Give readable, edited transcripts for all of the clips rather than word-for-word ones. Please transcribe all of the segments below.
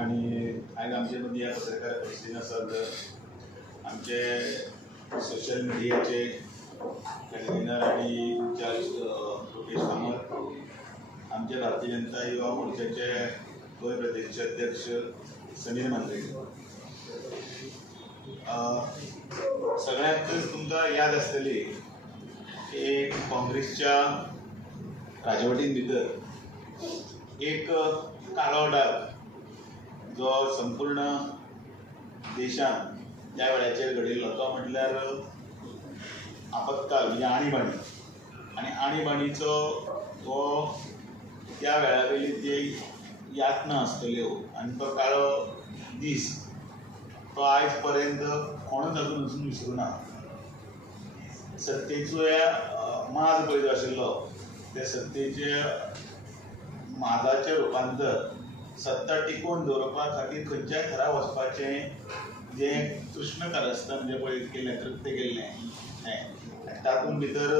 आणि आज आमचे मदीं ह्या पत्रकार परिशदेन आसात आमचे सोशल मिडियाचे कन्व्हेनर आणि इंचार्ज लोकेश कामत, आमचे भारतीय जनता युवा मोर्चाचे गोंय प्रदेशाचे अध्यक्ष समीर मांद्रे। सगळ्यांत तुमकां याद आसतली की काँग्रेसच्या राजवटीन भितर एक काळो डाग जो संपूर्ण देशान त्या वेळाचेर घडिल्लो तो म्हटल्यार आपत्काल म्हणजे आणीबाणी। आणि आणीबाणीचो तो त्या वेळावेली जी यातना आसतल्यो आनी तो काळो दीस तो आयज पर्यंत कोणूच अजून विसरूना। सत्तेचो माज पळय जो आशिल्लो त्या सत्तेचे माजाचें रूपांतर सत्ता टिकोवन दवरपा खातीर खंयच्याय थरार वचपाचें जें कृष्ण कारस्थान जें पळय केल्लें कृत्य केल्लें तातूंत भितर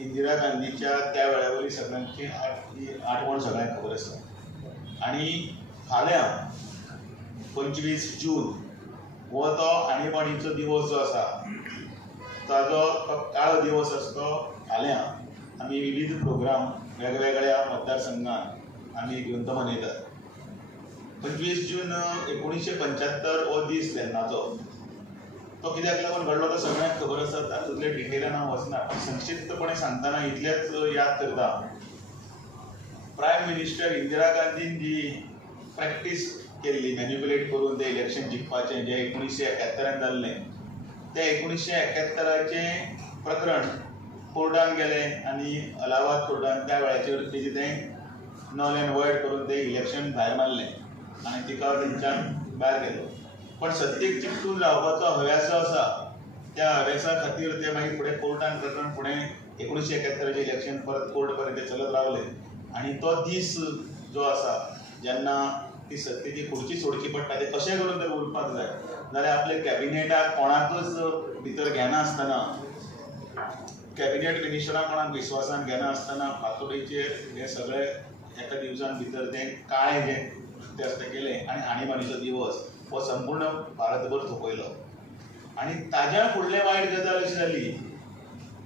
इंदिरा गांधीच्या त्या वेळा वयली सगळ्यांची आठवण सगळ्यांक खबर आसा। आनी फाल्यां 25 जून हो तो आणीबाणीचो दिवस जो आसा ताजो तो काळो दिवस आसा तो फाल्यां आमी विविध प्रोग्राम वेगवेगळ्या मतदारसंघांत आमी घेवन तो मनयतात। 25 जून 1975 हो दीस तेन्नाचो तो कित्याक लागून घडलो तो सगळ्यांक खबर आसा, तातूंतले डिटेलान हांव वचना, पूण संक्षिप्तपणे सांगतना इतलेंच याद करता। प्रायम मिनिस्टर इंदिरा गांधीन जी प्रॅक्टीस केल्ली मॅन्युप्युलेट करून ते इलेक्शन जिखपाचें जें 1971 जाल्लें, ते 1971 प्रकरण कोर्टान गेलें आनी अलाहाबाद कोर्टान त्या वेळाचेर तें नल एंड वॉइड करून ते इलेक्शन भायर मारलें आनी तिका तेंच्यान भायर गेलो। पण सत्तेक चिकटून रावपाचो हव्यास जो आसा त्या हव्यासा खातीर ते मागीर फुडें कोर्टान प्रकरण फुडें 1971 इलेक्शन परत कोर्ट पर्यंत चलत रावलें। आनी तो दीस जो आसा जेन्ना ती सत्तेची खुर्ची सोडची पडटा ते कशें करून ते उरपाक जाय जाल्यार आपले कॅबिनेटाक कोणाकूच भितर घेना आसतना, कॅबिनेट मिनिस्टरां कोणाक विश्वासान घेना आसतना फातोडीचेर हे सगळे एका दिवसान भितर तें काळें जें कृत्य आसा तें केलें आनी आणीबाणीचो दिवस हो संपूर्ण भारतभर थोपयलो। आनी ताज्या फुडलें वायट गजाल अशी जाली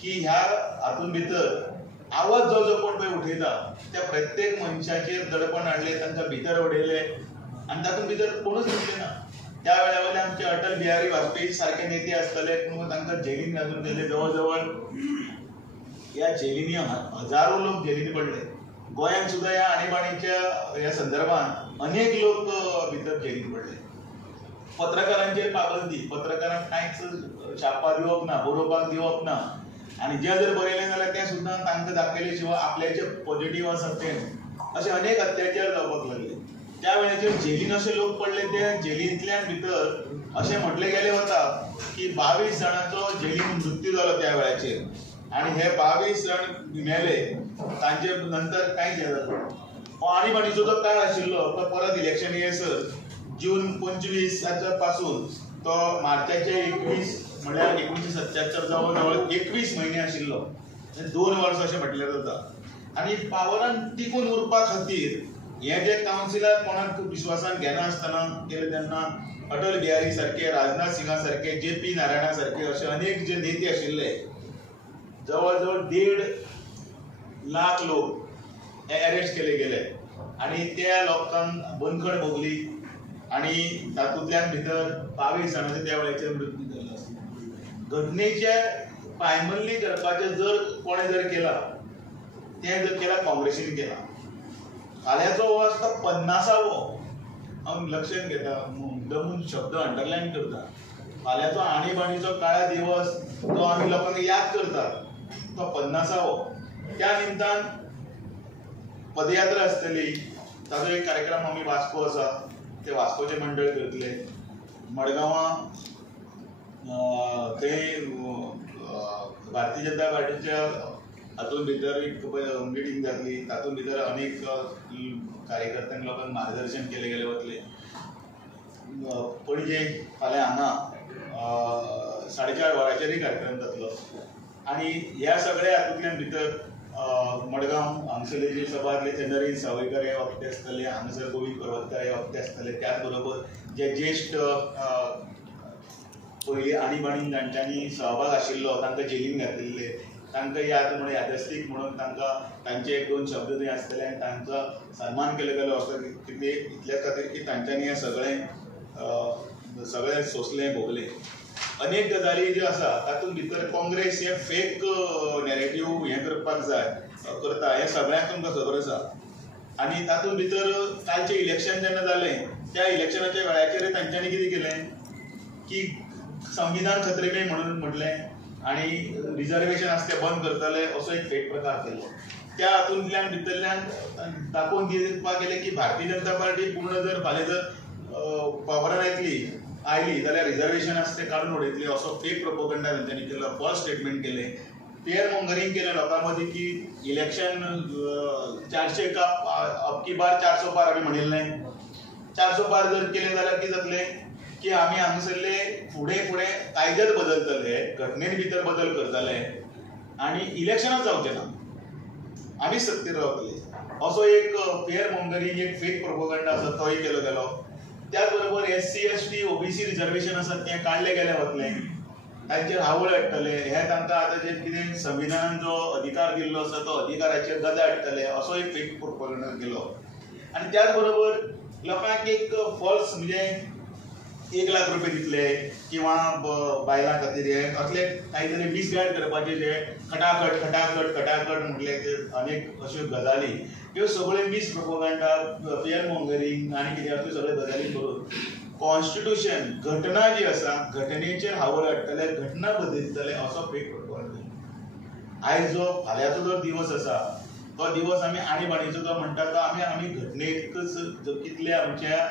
की ह्या हातूंत भितर आवाज जो जो कोण पळय उठयता त्या प्रत्येक मनशाचेर दडपण हाडलें, तांकां भितर उडयलें आनी तातूंत भितर कोणूच उरलें ना। त्या वेळा वयले आमचे अटल बिहारी वाजपेयी सारके नेते आसतले पूण तांकां जेलीन घालून गेले। जवळ जवळ ह्या जेलींनी हजारो लोक जेलींनी पडले। गोंयांत सुद्दां ह्या आणीबाणीच्या ह्या संदर्भात अनेक लोक भितर जेलींत पडले। पत्रकारांचेर पाबंदी, पत्रकारांक कांयच छापा दिवप ना, बरोवपाक दिवप ना आनी जें जर बरयलें जाल्यार तें सुद्दां तांकां दाखयले शिवाय आपल्याचे पॉझिटिव्ह आसा तें अशे अनेक अत्याचार जावपाक लागले। त्या वेळाचेर जेलीन अशे लोक पडले ते जेलींतल्यान भितर अशें म्हटलें गेलें वता की 22 जाणांचो जेलीन मृत्यू जालो त्या वेळाचेर आनी हे 22 जाण मेले तांचे नंतर कांयच हें जालें। हो आणीबाणीचो जो काळ आशिल्लो तो परत इलेक्शन येयसर जून 25 पासून तो मार्चाचे 21 म्हळ्यार 1977 जवळ जवळ 21 म्हयने आशिल्लो, 2 वर्सां अशें म्हटल्यार जाता। आनी पावरान टिकून उरपा खातीर हे जे कावन्सिलर कोणाक विश्वासान घेना आसतना केले तेन्ना अटल बिहारी सारके, राजनाथ सिंगा सारके, JP नारायणा सारके अशे अनेक जे नेते आशिल्ले जवळ जवळ 1.5 लाख लोक हे अरेस्ट केले गेले आनी त्या लोकांक बंदखण भोगली आनी तातूंतल्यान भितर 22 जाणांचे त्या वेळाचेर मृत्यू जाल्लो आसा। घटनेचे पायमल्ली करपाचें जर कोणें जर केला तें जर केला काँग्रेसीन केला। फाल्यांचो हो आसता 50वो, हांव लक्षांत घेता, मुद्दमून शब्द अंडरलायन करता। फाल्यांचो आणीबाणीचो काळा दिवस तो आमी लोकांक याद करतात तो 50वो। त्या निमतान पदयात्रा आसतली, ताजो एक कार्यक्रम आमी वास्को आसा ते वास्कोचे मंडळ करतले। मडगांवां थंय भारतीय जनता पार्टीच्या हातूंत भितर एक मिटींग जातली, तातूंत भितर अनेक कार्यकर्त्यांक लोकांक मार्गदर्शन केले गेले वतले। पणजे फाल्यां हांगा 4:30 वरांचेरय कार्यक्रम जातलो आनी ह्या सगळ्या हातूंतल्यान भितर मडगांव हांगसरले जे सभातले ते नरेंद्र सावयकर हे वक्ते आसतले, हांगासर गोविंद परवतकार हे वक्ते आसतले, त्याच बरोबर जे ज्येश्ठ पयलीं आणीबाणीन जांच्यांनी सहभाग आशिल्लो तांकां जेलीन घातिल्ले, तांकां याद म्हणून यादस्तीक म्हणून तांकां तांचे एक दोन शब्द थंय आसतले आनी तांचो सन्मान केलो गेलो असो कितें इतल्या खातीर की तांच्यांनी हें सगळें सोंसलें भोगलें. अनेक गजाली ज्यो आसा तातूंत भितर काँग्रेस हे फेक नॅरेटिव्ह हें करपाक जाय करता हें सगळ्यांक तुमकां खबर आसा. आनी तातूंत भितर कालचें इलेक्शन जेन्ना जालें त्या इलेक्शनाच्या वेळाचेर तांच्यांनी कितें केलें की संविधान खतरे में म्हणून म्हटलें आनी रिजर्वेशन आसा तें बंद करतले असो एक फेक प्रकार केलो. त्या हातूंतल्यान भितरल्यान दाखोवन दिवपाक गेलें की भारतीय जनता पार्टी पूर्ण जर फाल्यां जर पावरान आयली जाल्यार रिजर्वेशन आसा तें काडून उडयतली असो फेक प्रोपोगंडा तांच्यांनी केलो, फॉल्स स्टेटमेंट केलें, फियर मॉंगरिंग केलें लोकां मदीं की इलेक्शन 400 का अब की बार 400 पार आमी म्हणिल्लें. 400 पार जर केलें जाल्यार कितें जातलें की आमी हांगासरले फुडें कायद्यात बदलतले, घटनेन भितर बदल करतले आनी इलेक्शनच जावचें ना, आमीच सत्तेर रावतले असो एक फेयर मॉंगरिंग एक फेक प्रोपोगंडा आसा तोय केलो गेलो. त्याच बरोबर SC ST OBC रिजर्वेशन आसा तें काडलें गेलें वतलें, तांचेर हावळ हाडटले, हे तांकां आतां जे कितें संविधानान जो अधिकार दिल्लो आसा तो अधिकाराचेर गदा हाडटले असो एक फेक प्रोपोगंडा केलो. आनी त्याच बरोबर लोकांक एक फॉल्स म्हणजे 1 लाख रुपये दितले किंवा बायलां खातीर हे असले कांय तरी मिसगायड करपाचे जे खटाखट म्हटले ते अनेक अश्यो गजाली ह्यो सगळ्यो मिस प्रोपोगंडा फियर मॉंगरिंग आनी कितें अश्यो सगळ्यो गजाली करून कॉन्स्टिट्यूशन घटना जी आसा घटनेचेर हावळ हाडटले, घटना बदलतले असो फेक प्रोपोगंडा. आयज जो फाल्यांचो जो दिवस आसा तो दिवस आमी आणीबाणीचो जो म्हणटा तो आमी घटनेकच कितले आमच्या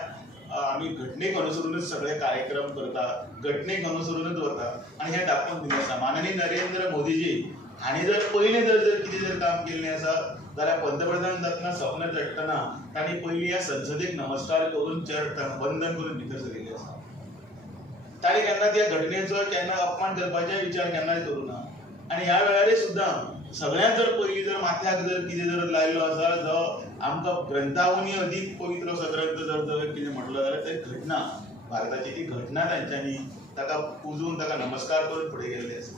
आमी घटनेक अनुसरूनच सगळे कार्यक्रम करता, घटनेक अनुसरूनच वता आनी हें दाखोवन दिलें आसा. माननीय नरेंद्र मोदीजी हांणी जर पयलें जर कितें जर काम केल्लें आसा जाल्यार पंतप्रधान जातना स्वप्न चडटना तांणी पयलीं ह्या संसदेक नमस्कार करून वंदन करून भितर सरिल्ले आसा. तांणी केन्ना त्या घटनेचो केन्ना अपमान करपाचे विचार केन्नाच करूं ना. आनी ह्या वेळार सुद्दां सगळ्यांत जर पयलीं जर माथ्याक जर कितें जर लायलो आसा जो आमकां ग्रंथावनी अदीक पवित्र असो ग्रंथ जर कितें म्हटलो जाल्यार ते घटना भारताची ती घटना तांच्यांनी ताका पुजून ताका नमस्कार करून फुडें गेल्ले आसा.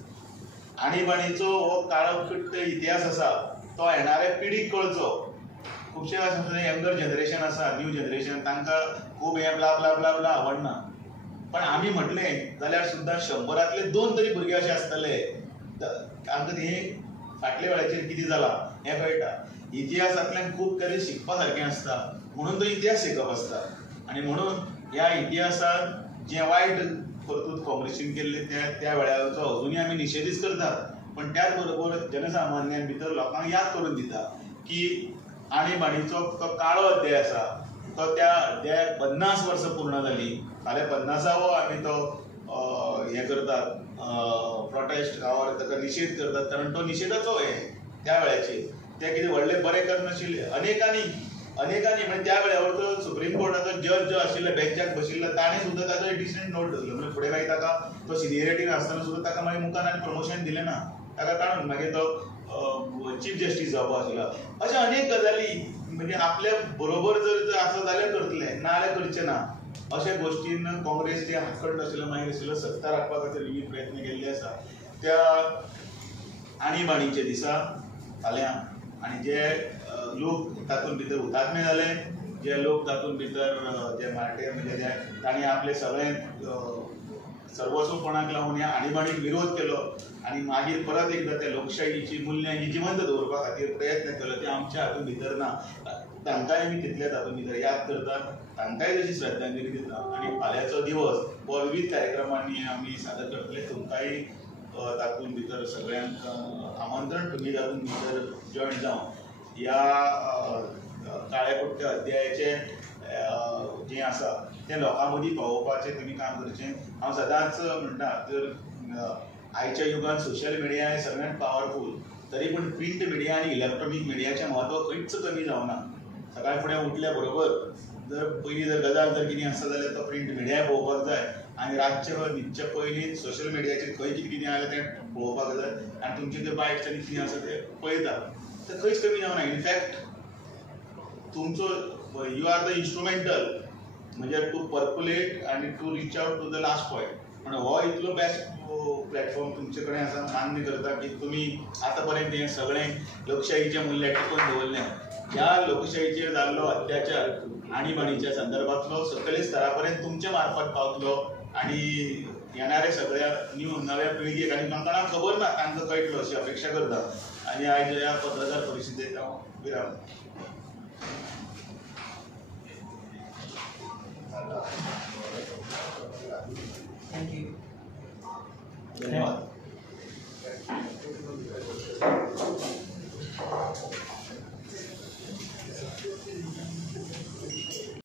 आणीबाणीचो हो काळखट्ट इतिहास आसा तो येणाऱ्या पिढीक कळचो. खुबशे यंगर जनरेशन आसा, न्यू जनरेशन तांकां खूब हें ब्ला ब्ला ब्ला ब्ला आवडना, पण आमी म्हटलें जाल्यार सुद्दां 100रांतले 2 तरी भुरगे अशे आसतले तांकां हें फाटल्या वेळाचेर कितें जालां हें कळटा. इतिहासांतल्यान खूब तरी शिकपा सारकें आसता म्हणून तो इतिहास शिकप आसता. आनी म्हणून ह्या इतिहासांत जें वायट कर्तूत काँग्रेसीन केल्ले त्या वेळाचो अजुनूय आमी निशेधच करतात, पण त्याच बरोबर जनसामान्यां भितर लोकांक याद करून दिता की आणीबाणीचो तो काळो अध्याय आसा तो त्या अध्यायाक 50 वर्सां पूर्ण जालीं. फाल्यां 50वो आमी तो हें करतात प्रोटेस्ट ऑर ताका निशेध करतात, कारण तो निशेधाचो हें त्या वेळाचेर ते कितें व्हडलें बरें करनाशिल्ले. अनेकांनी म्हणजे त्या वेळार तो सुप्रीम कोर्टाचो जज जो आशिल्लो बेंचाक बशिल्लो ताणें सुद्दां ताचो एक डिसिजन नोट धरलो. म्हणजे फुडें मागीर ताका तो सिनियरिटीन आसतना सुद्दां ताका मागीर मुखार आनी प्रमोशन दिलें ना, ताका काडून मागीर तो चीफ जस्टीस जावपा आशिल्लो. अशें अनेक गजाली म्हणजे आपल्या बरोबर जर आसा जाल्यार करतले ना जाल्यार करचें ना अशा गोश्टीन काँग्रेस जे हातखंड आशिल्लो मागीर आशिल्लो सत्ता राखपा खातीर विविध प्रयत्न केल्ले आसा. त्या आणीबाणीच्या दिसा फाल्यां आनी जे लोक तातूंत भितर हुतात्मे जाले, जे लोक तातूंत भितर जे मार्टेर म्हणजे जे तांणी आपले सगळें सर्वस्वपणाक लावून ह्या आणीबाणीक विरोध केलो आनी मागीर परत एकदां त्या लोकशायेची मुल्यां ही जिवंत दवरपा खातीर प्रयत्न केलो ते आमच्या हातूंत भितर ना. तांकांय आमी तितलेच हातूंत भितर याद करतात, तांकांय तशी श्रद्धांजली दिता आनी फाल्यांचो दिवस हो विविध कार्यक्रमांनी आमी सादर करतले. तुमकांय तातूंत भितर सगळ्यांक आमंत्रण तुमी तातूंत भितर जॉयन जावन ह्या काळेकुट्ट्या अध्यायाचे जें आसा तें लोकां मदीं पावोवपाचें तुमी काम करचें. हांव सदांच म्हणटा जर आयच्या युगांत सोशल मिडिया हें सगळ्यांत पावरफूल तरी पूण प्रिंट मिडिया आनी इलेक्ट्रॉनीक मिडियाचें म्हत्व खंयच कमी जावना. सकाळी फुडें उठल्या बरोबर जर पयलीं जर गजाल जर कितें आसा जाल्यार तो प्रिंट मिडिया पळोवपाक जाय आनी रातचे न्हिदचे पयलीं सोशल मिडियाचेर खंय कितें कितें आयलें तें पळोवपाक जाय आनी तुमचें तें बायट्स आनी कितें आसा तें पळयता. तर खंयच कमी जावना. इनफॅक्ट तुमचो यू आर द इन्स्ट्रुमेंटल म्हणजे टू पर्कुलेट आणि to reach out to the last point. पण हो इतलो बेस्ट प्लॅटफॉर्म तुमचे कडेन आसा. मान्य करता की तुमी आतां पर्यंत हें सगळें लोकशाहीचें मूल्य टिकोवन दवरलें. ह्या लोकशाहीचेर जाल्लो अत्याचार आणीबाणीच्या संदर्भातलो सकले स्तरापर्यंत तुमचे मार्फत पावतलो आणि येणारे सगळ्या नव्या पिळगेक आनी तांकां खबर ना तांकां कळटलो अशी अपेक्षा करता. आनी आयज ह्या पत्रकार परिशदेक हांव विराम. थँक्यू. धन्यवाद.